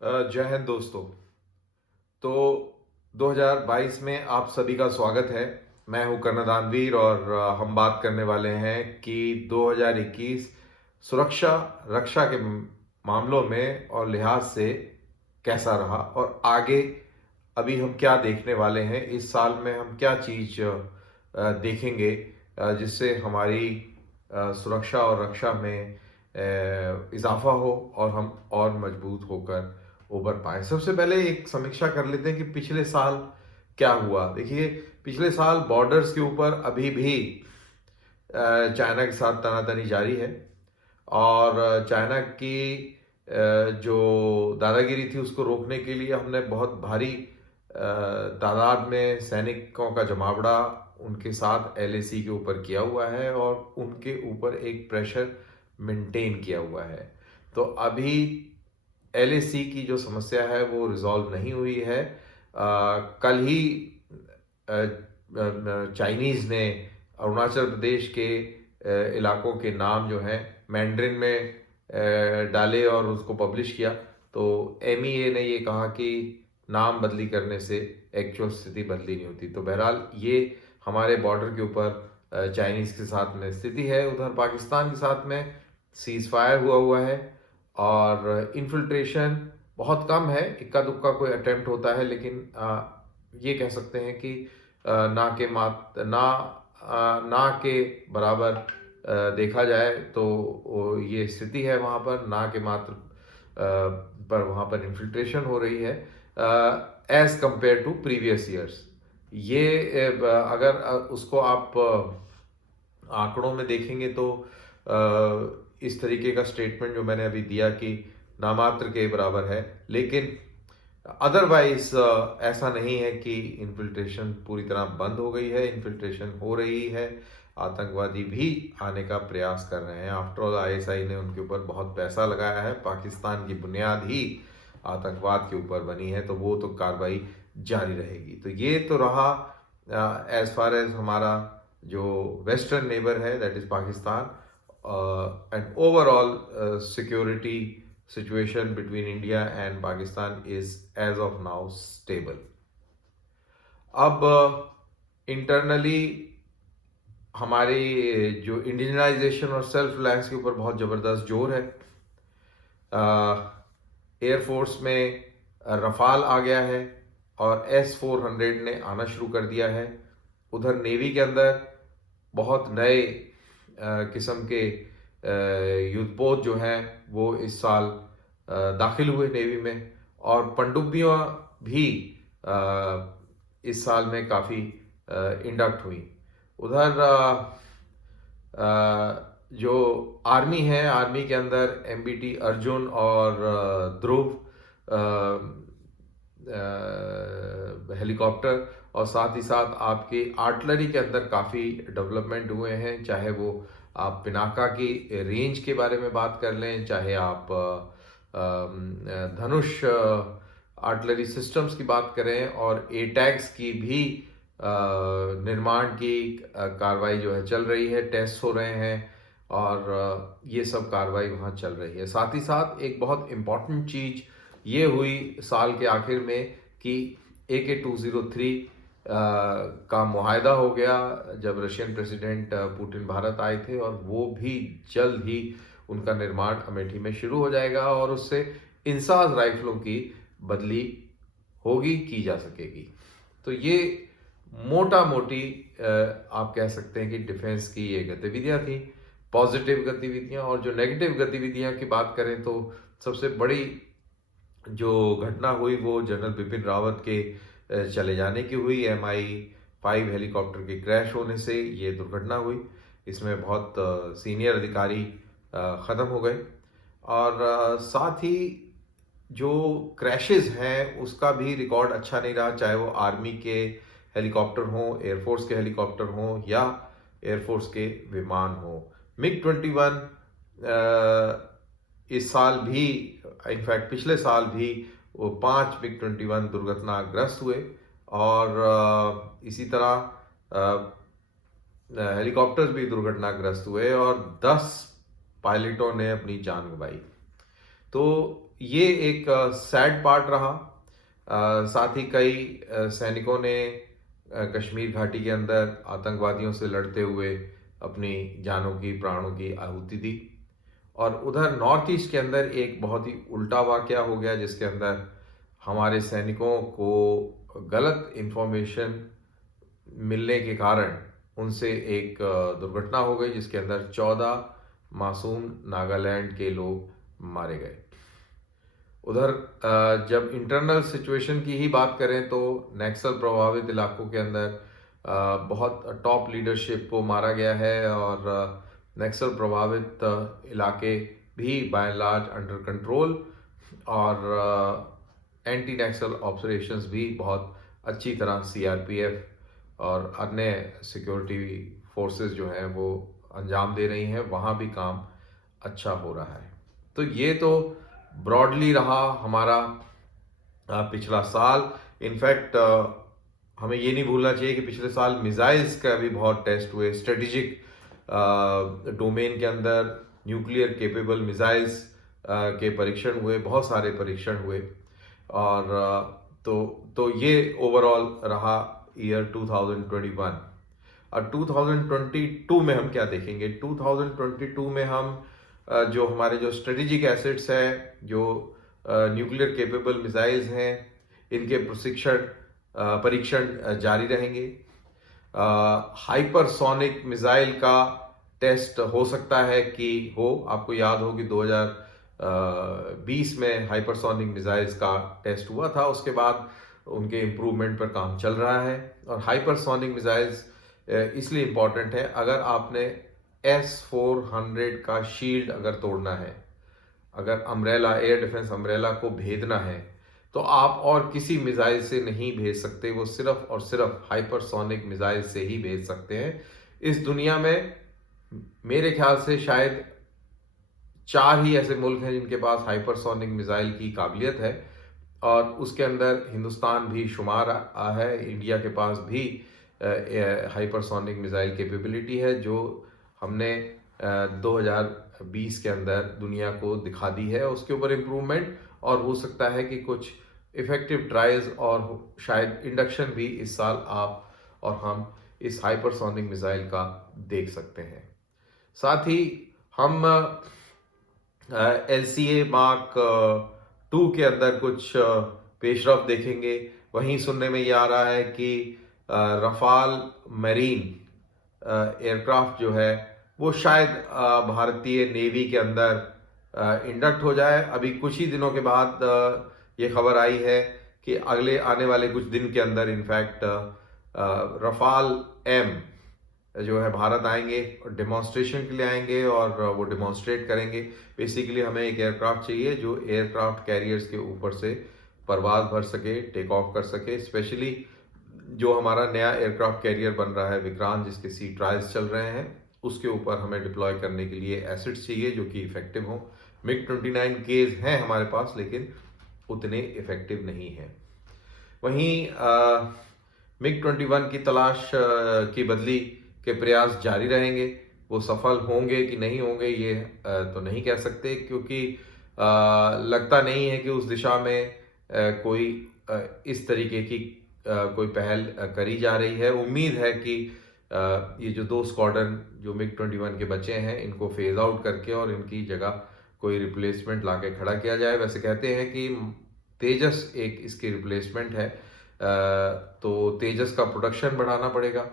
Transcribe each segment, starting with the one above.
जय हिंद दोस्तों। तो 2022 में आप सभी का स्वागत है। मैं हूं कर्णधानवीर और हम बात करने वाले हैं कि 2021 सुरक्षा रक्षा के मामलों में और लिहाज से कैसा रहा और आगे अभी हम क्या देखने वाले हैं। इस साल में हम क्या चीज़ देखेंगे जिससे हमारी सुरक्षा और रक्षा में इजाफा हो और हम और मजबूत होकर उभर पाए। सबसे पहले एक समीक्षा कर लेते हैं कि पिछले साल क्या हुआ। देखिए, पिछले साल बॉर्डर्स के ऊपर अभी भी चाइना के साथ तनातनी जारी है और चाइना की जो दादागिरी थी उसको रोकने के लिए हमने बहुत भारी तादाद में सैनिकों का जमावड़ा उनके साथ एलएसी के ऊपर किया हुआ है और उनके ऊपर एक प्रेशर मेंटेन किया हुआ है। तो अभी एलएसी की जो समस्या है वो रिजॉल्व नहीं हुई है। कल ही चाइनीज़ ने अरुणाचल प्रदेश के इलाकों के नाम जो हैं मैंड्रिन में डाले और उसको पब्लिश किया। तो एमईए ने ये कहा कि नाम बदली करने से एक्चुअल स्थिति बदली नहीं होती। तो बहरहाल ये हमारे बॉर्डर के ऊपर चाइनीज़ के साथ में स्थिति है। उधर पाकिस्तान के साथ में सीज फायर हुआ है और इन्फिल्ट्रेशन बहुत कम है। इक्का दुक्का कोई अटेम्प्ट होता है, लेकिन ये कह सकते हैं कि ना के मात ना के बराबर देखा जाए तो ये स्थिति है वहाँ पर। ना के मात्र पर वहाँ पर इन्फिल्ट्रेशन हो रही है as compare to previous years. ये अगर उसको आप आंकड़ों में देखेंगे तो इस तरीके का स्टेटमेंट जो मैंने अभी दिया कि नामात्र के बराबर है, लेकिन अदरवाइज ऐसा नहीं है कि इन्फिल्ट्रेशन पूरी तरह बंद हो गई है। इन्फिल्ट्रेशन हो रही है, आतंकवादी भी आने का प्रयास कर रहे हैं। आफ्टर ऑल आईएसआई ने उनके ऊपर बहुत पैसा लगाया है। पाकिस्तान की बुनियाद ही आतंकवाद के ऊपर बनी है, तो वो तो कार्रवाई जारी रहेगी। तो ये तो रहा एज फार एज हमारा जो वेस्टर्न नेबर है, that is Pakistan, and overall security situation between India and Pakistan is as of now stable. अब इंटरनली हमारी जो इंडिजनाइजेशन और सेल्फ रिलायंस के ऊपर बहुत ज़बरदस्त जोर है। एयरफोर्स में रफाल आ गया है और S-400 ने आना शुरू कर दिया है। उधर नेवी के अंदर बहुत नए किस्म के युद्धपोत जो हैं वो इस साल दाखिल हुए नेवी में, और पनडुब्बियाँ भी इस साल में काफ़ी इंडक्ट हुई। उधर जो आर्मी है, आर्मी के अंदर एमबीटी अर्जुन और ध्रुव हेलीकॉप्टर, और साथ ही साथ आपकी आर्टिलरी के अंदर काफ़ी डेवलपमेंट हुए हैं। चाहे वो आप पिनाका की रेंज के बारे में बात कर लें, चाहे आप धनुष आर्टिलरी सिस्टम्स की बात करें, और एटैक्स की भी निर्माण की कार्रवाई जो है चल रही है, टेस्ट हो रहे हैं और ये सब कार्रवाई वहाँ चल रही है। साथ ही साथ एक बहुत इम्पॉर्टेंट चीज़ ये हुई साल के आखिर में कि AK-203 का मुआहदा हो गया जब रशियन प्रेसिडेंट पुतिन भारत आए थे, और वो भी जल्द ही उनका निर्माण अमेठी में शुरू हो जाएगा और उससे इंसास राइफलों की बदली होगी, की जा सकेगी। तो ये मोटा मोटी आप कह सकते हैं कि डिफेंस की ये गतिविधियां थी, पॉजिटिव गतिविधियां। और जो नेगेटिव गतिविधियां की बात करें तो सबसे बड़ी जो घटना हुई वो जनरल बिपिन रावत के चले जाने की हुई। MI-5 हेलीकॉप्टर के क्रैश होने से ये दुर्घटना हुई। इसमें बहुत सीनियर अधिकारी ख़त्म हो गए, और साथ ही जो क्रैशेस हैं उसका भी रिकॉर्ड अच्छा नहीं रहा, चाहे वो आर्मी के हेलीकॉप्टर हों, एयरफोर्स के हेलीकॉप्टर हों या एयरफोर्स के विमान हों। MiG-21 इस साल भी, इनफैक्ट पिछले साल भी, वो 5 MiG-21 दुर्घटनाग्रस्त हुए, और इसी तरह हेलीकॉप्टर्स भी दुर्घटनाग्रस्त हुए और 10 पायलटों ने अपनी जान गंवाई। तो ये एक सैड पार्ट रहा। साथ ही कई सैनिकों ने कश्मीर घाटी के अंदर आतंकवादियों से लड़ते हुए अपनी जानों की प्राणों की आहुति दी। और उधर नॉर्थ ईस्ट के अंदर एक बहुत ही उल्टा वाकया हो गया, जिसके अंदर हमारे सैनिकों को गलत इंफॉर्मेशन मिलने के कारण उनसे एक दुर्घटना हो गई, जिसके अंदर 14 मासूम नागालैंड के लोग मारे गए। उधर जब इंटरनल सिचुएशन की ही बात करें तो नक्सल प्रभावित इलाकों के अंदर बहुत टॉप लीडरशिप को मारा गया है, और नक्सल प्रभावित इलाके भी by and large under control, और एंटी नक्सल ऑपरेशंस भी बहुत अच्छी तरह सीआरपीएफ और अन्य सिक्योरिटी फोर्सेस जो हैं वो अंजाम दे रही हैं। वहाँ भी काम अच्छा हो रहा है। तो ये तो ब्रॉडली रहा हमारा पिछला साल। इनफैक्ट हमें ये नहीं भूलना चाहिए कि पिछले साल मिसाइल्स का भी बहुत टेस्ट हुए। स्ट्रेटेजिक डोमेन के अंदर न्यूक्लियर केपेबल मिसाइल्स के परीक्षण हुए, बहुत सारे परीक्षण हुए। और तो ये ओवरऑल रहा ईयर 2021। और 2022 में हम क्या देखेंगे? 2022 में हम जो हमारे जो स्ट्रेटेजिक एसेट्स हैं, जो न्यूक्लियर केपेबल मिसाइल्स हैं, इनके परीक्षण जारी रहेंगे। हाइपरसोनिक मिसाइल का टेस्ट हो सकता है कि आपको याद हो कि 2020 में हाइपरसोनिक मिसाइल्स का टेस्ट हुआ था। उसके बाद उनके इम्प्रूवमेंट पर काम चल रहा है। और हाइपरसोनिक मिसाइल्स इसलिए इम्पॉर्टेंट है, अगर आपने S-400 का शील्ड अगर तोड़ना है, अगर अम्ब्रेला, एयर डिफेंस अम्ब्रेला को भेदना है, तो आप और किसी मिसाइल से नहीं भेज सकते। वो सिर्फ और सिर्फ हाइपरसोनिक मिसाइल से ही भेज सकते हैं। इस दुनिया में मेरे ख्याल से शायद 4 ही ऐसे मुल्क हैं जिनके पास हाइपरसोनिक मिसाइल की काबिलियत है, और उसके अंदर हिंदुस्तान भी शुमार है। इंडिया के पास भी हाइपरसोनिक मिसाइल कैपेबिलिटी है, जो हमने 2020 के अंदर दुनिया को दिखा दी है। उसके ऊपर इम्प्रूवमेंट और हो सकता है कि कुछ इफेक्टिव ट्रायल्स और शायद इंडक्शन भी इस साल आप और हम इस हाइपरसोनिक मिसाइल का देख सकते हैं। साथ ही हम LCA मार्क 2 के अंदर कुछ पेशरफ देखेंगे। वहीं सुनने में ये आ रहा है कि रफाल मरीन एयरक्राफ्ट जो है वो शायद भारतीय नेवी के अंदर इंडक्ट हो जाए। अभी कुछ ही दिनों के बाद ये खबर आई है कि अगले आने वाले कुछ दिन के अंदर इनफैक्ट रफाल M जो है भारत आएंगे, डेमोन्स्ट्रेशन के लिए आएंगे, और वो डेमोन्स्ट्रेट करेंगे। बेसिकली हमें एक एयरक्राफ्ट चाहिए जो एयरक्राफ्ट कैरियर्स के ऊपर से परवाज भर सके, टेक ऑफ कर सके। स्पेशली जो हमारा नया एयरक्राफ्ट कैरियर बन रहा है विक्रांत, जिसके सी ट्रायल्स चल रहे हैं, उसके ऊपर हमें डिप्लॉय करने के लिए एसिड्स चाहिए जो कि इफेक्टिव हों। MiG-29 केज हैं हमारे पास, लेकिन उतने इफेक्टिव नहीं हैं। वहीं MiG-21 की तलाश की बदली के प्रयास जारी रहेंगे। वो सफल होंगे कि नहीं होंगे ये तो नहीं कह सकते, क्योंकि लगता नहीं है कि उस दिशा में कोई इस तरीके की कोई पहल करी जा रही है। उम्मीद है कि ये जो 2 स्क्वाड्रन जो MiG-21 के बचे हैं, इनको फेज आउट करके और इनकी जगह कोई रिप्लेसमेंट लाके खड़ा किया जाए। वैसे कहते हैं कि तेजस एक इसकी रिप्लेसमेंट है, तो तेजस का प्रोडक्शन बढ़ाना पड़ेगा।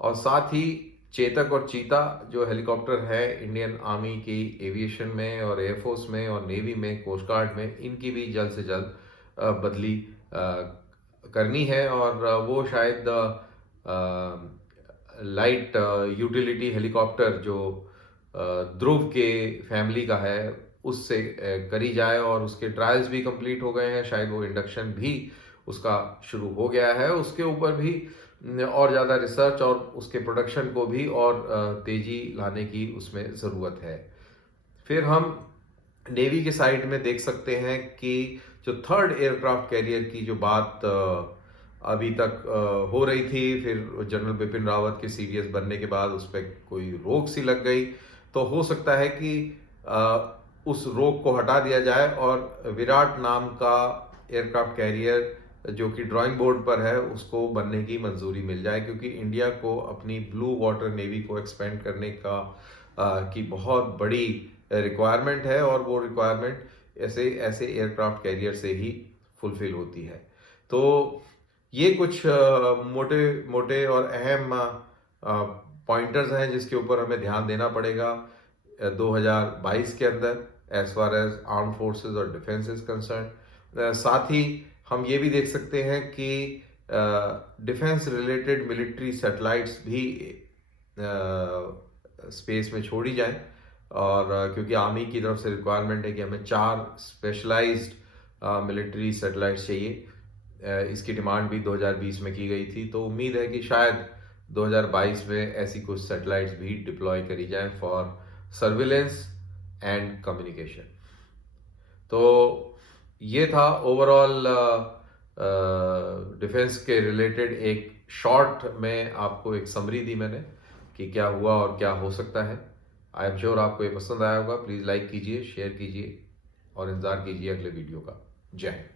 और साथ ही चेतक और चीता जो हेलीकॉप्टर है इंडियन आर्मी की एविएशन में और एयरफोर्स में और नेवी में, कोस्ट गार्ड में, इनकी भी जल्द से जल्द बदली करनी है। और वो शायद लाइट यूटिलिटी हेलीकॉप्टर जो ध्रुव के फैमिली का है उससे करी जाए, और उसके ट्रायल्स भी कंप्लीट हो गए हैं। शायद वो इंडक्शन भी उसका शुरू हो गया है। उसके ऊपर भी और ज़्यादा रिसर्च और उसके प्रोडक्शन को भी और तेज़ी लाने की उसमें ज़रूरत है। फिर हम नेवी के साइड में देख सकते हैं कि जो 3rd एयरक्राफ्ट कैरियर की जो बात अभी तक हो रही थी, फिर जनरल बिपिन रावत के CDS बनने के बाद उस पर कोई रोक सी लग गई। तो हो सकता है कि उस रोक को हटा दिया जाए और विराट नाम का एयरक्राफ्ट कैरियर जो कि ड्राइंग बोर्ड पर है उसको बनने की मंजूरी मिल जाए, क्योंकि इंडिया को अपनी ब्लू वाटर नेवी को एक्सपेंड करने की बहुत बड़ी रिक्वायरमेंट है, और वो रिक्वायरमेंट ऐसे ऐसे एयरक्राफ्ट कैरियर से ही फुलफिल होती है। तो ये कुछ मोटे मोटे और अहम पॉइंटर्स हैं जिसके ऊपर हमें ध्यान देना पड़ेगा 2022 के अंदर as far as arm forces और डिफेंस इज कंसर्न। साथ ही हम ये भी देख सकते हैं कि डिफेंस रिलेटेड मिलिट्री सैटेलाइट्स भी स्पेस में छोड़ी जाएं, और क्योंकि आर्मी की तरफ से रिक्वायरमेंट है कि हमें 4 स्पेशलाइज्ड मिलिट्री सैटेलाइट्स चाहिए। इसकी डिमांड भी 2020 में की गई थी, तो उम्मीद है कि शायद 2022 में ऐसी कुछ सैटेलाइट्स भी डिप्लॉय करी जाएं फॉर सर्विलेंस एंड कम्युनिकेशन। तो ये था ओवरऑल डिफेंस के रिलेटेड एक शॉर्ट में आपको एक समरी दी मैंने कि क्या हुआ और क्या हो सकता है। आई एम श्योर आपको ये पसंद आया होगा। प्लीज़ लाइक कीजिए, शेयर कीजिए और इंतज़ार कीजिए अगले वीडियो का। जय हिंद।